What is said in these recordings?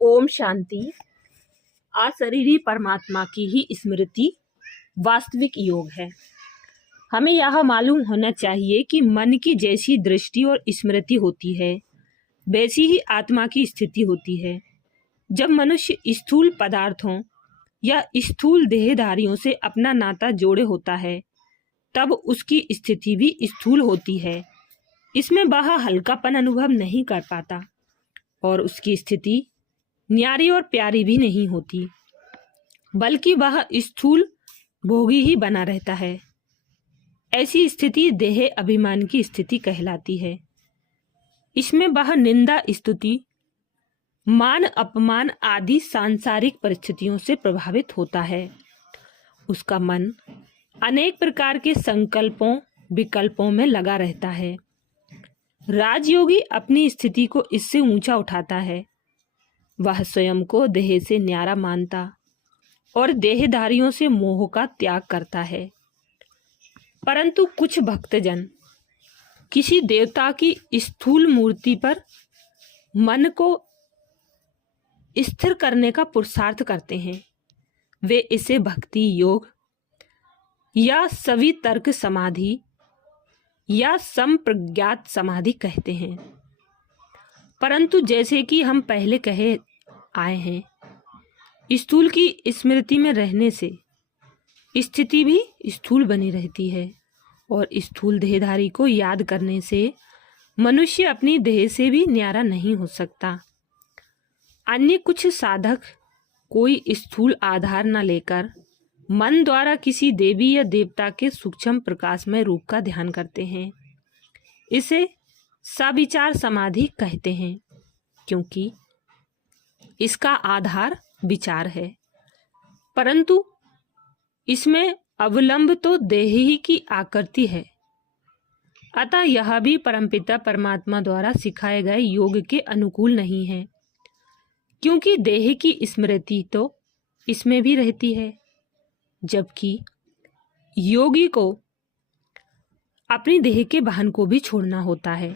ओम शांति। अशरीरी परमात्मा की ही स्मृति वास्तविक योग है। हमें यह मालूम होना चाहिए कि मन की जैसी दृष्टि और स्मृति होती है, वैसी ही आत्मा की स्थिति होती है। जब मनुष्य स्थूल पदार्थों या स्थूल देहधारियों से अपना नाता जोड़े होता है, तब उसकी स्थिति भी स्थूल होती है। इसमें वह हल्कापन अनुभव नहीं कर पाता और उसकी स्थिति न्यारी और प्यारी भी नहीं होती, बल्कि वह स्थूल भोगी ही बना रहता है। ऐसी स्थिति देह अभिमान की स्थिति कहलाती है। इसमें वह निंदा, स्तुति, मान अपमान आदि सांसारिक परिस्थितियों से प्रभावित होता है। उसका मन अनेक प्रकार के संकल्पों विकल्पों में लगा रहता है। राजयोगी अपनी स्थिति को इससे ऊंचा उठाता है। वह स्वयं को देह से न्यारा मानता और देहधारियों से मोह का त्याग करता है। परंतु कुछ भक्तजन किसी देवता की स्थूल मूर्ति पर मन को स्थिर करने का पुरुषार्थ करते हैं। वे इसे भक्ति योग या सभी तर्क समाधि या संप्रज्ञात समाधि कहते हैं। परंतु जैसे कि हम पहले कहे आए हैं, स्थूल की स्मृति में रहने से स्थिति भी स्थूल बनी रहती है और स्थूल देहधारी को याद करने से मनुष्य अपनी देह से भी न्यारा नहीं हो सकता। अन्य कुछ साधक कोई स्थूल आधार न लेकर मन द्वारा किसी देवी या देवता के सूक्ष्म प्रकाशमय रूप का ध्यान करते हैं। इसे सविचार समाधि कहते हैं, क्योंकि इसका आधार विचार है, परंतु इसमें अवलंब तो देह ही की आकृति है। अतः यह भी परमपिता परमात्मा द्वारा सिखाए गए योग के अनुकूल नहीं है, क्योंकि देह की स्मृति तो इसमें भी रहती है, जबकि योगी को अपनी देह के वाहन को भी छोड़ना होता है।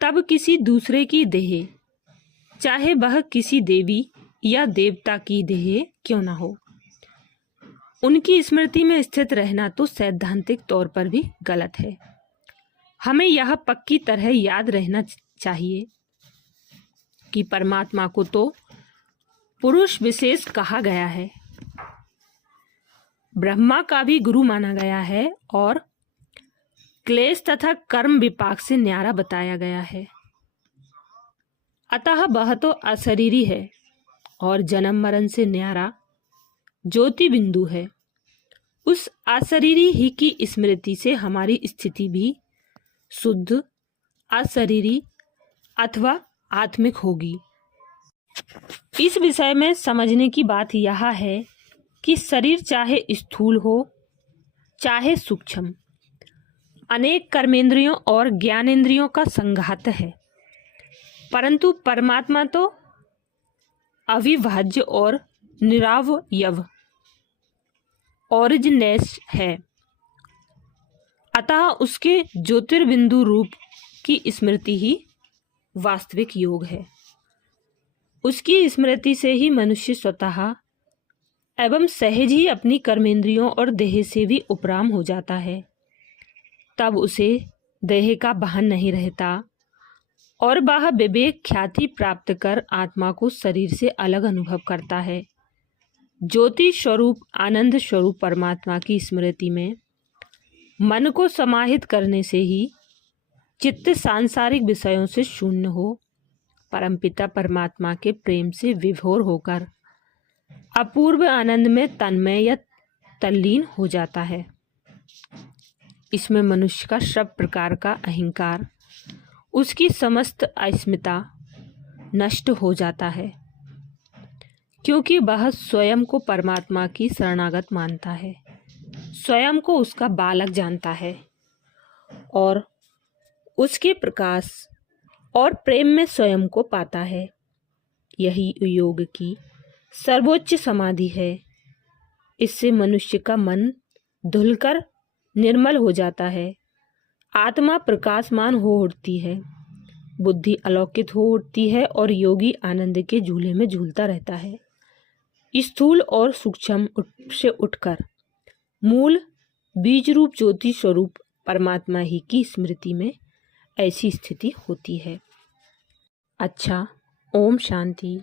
तब किसी दूसरे की देह, चाहे वह किसी देवी या देवता की देह क्यों ना हो, उनकी स्मृति में स्थित रहना तो सैद्धांतिक तौर पर भी गलत है। हमें यह पक्की तरह याद रहना चाहिए कि परमात्मा को तो पुरुष विशेष कहा गया है, ब्रह्मा का भी गुरु माना गया है और क्लेश तथा कर्म विपाक से न्यारा बताया गया है। अतः वह तो अशरीरी है और जन्म मरण से न्यारा ज्योति बिंदु है। उस अशरीरी ही की स्मृति से हमारी स्थिति भी शुद्ध अशरीरी अथवा आत्मिक होगी। इस विषय में समझने की बात यह है कि शरीर चाहे स्थूल हो चाहे सूक्ष्म, अनेक कर्मेंद्रियों और ज्ञानेंद्रियों का संघात है, परंतु परमात्मा तो अविभाज्य और निरवयव ओरिजिनेस है। अतः उसके ज्योतिर्बिंदु रूप की स्मृति ही वास्तविक योग है। उसकी स्मृति से ही मनुष्य स्वतः एवं सहज ही अपनी कर्मेंद्रियों और देह से भी उपराम हो जाता है। तब उसे देह का वाहन नहीं रहता और वह विवेक ख्याति प्राप्त कर आत्मा को शरीर से अलग अनुभव करता है। ज्योति स्वरूप आनंद स्वरूप परमात्मा की स्मृति में मन को समाहित करने से ही चित्त सांसारिक विषयों से शून्य हो परमपिता परमात्मा के प्रेम से विभोर होकर अपूर्व आनंद में तन्मय या तल्लीन हो जाता है। इसमें मनुष्य का सब प्रकार का अहंकार, उसकी समस्त अस्मिता नष्ट हो जाता है, क्योंकि वह स्वयं को परमात्मा की शरणागत मानता है, स्वयं को उसका बालक जानता है और उसके प्रकाश और प्रेम में स्वयं को पाता है। यही योग की सर्वोच्च समाधि है। इससे मनुष्य का मन धुलकर निर्मल हो जाता है, आत्मा प्रकाशमान हो उठती है। बुद्धि अलौकित हो उठती है और योगी आनंद के झूले में झूलता रहता है। स्थूल और सूक्ष्म से उठकर मूल बीज रूप ज्योति स्वरूप परमात्मा ही की स्मृति में ऐसी स्थिति होती है। अच्छा, ओम शांति।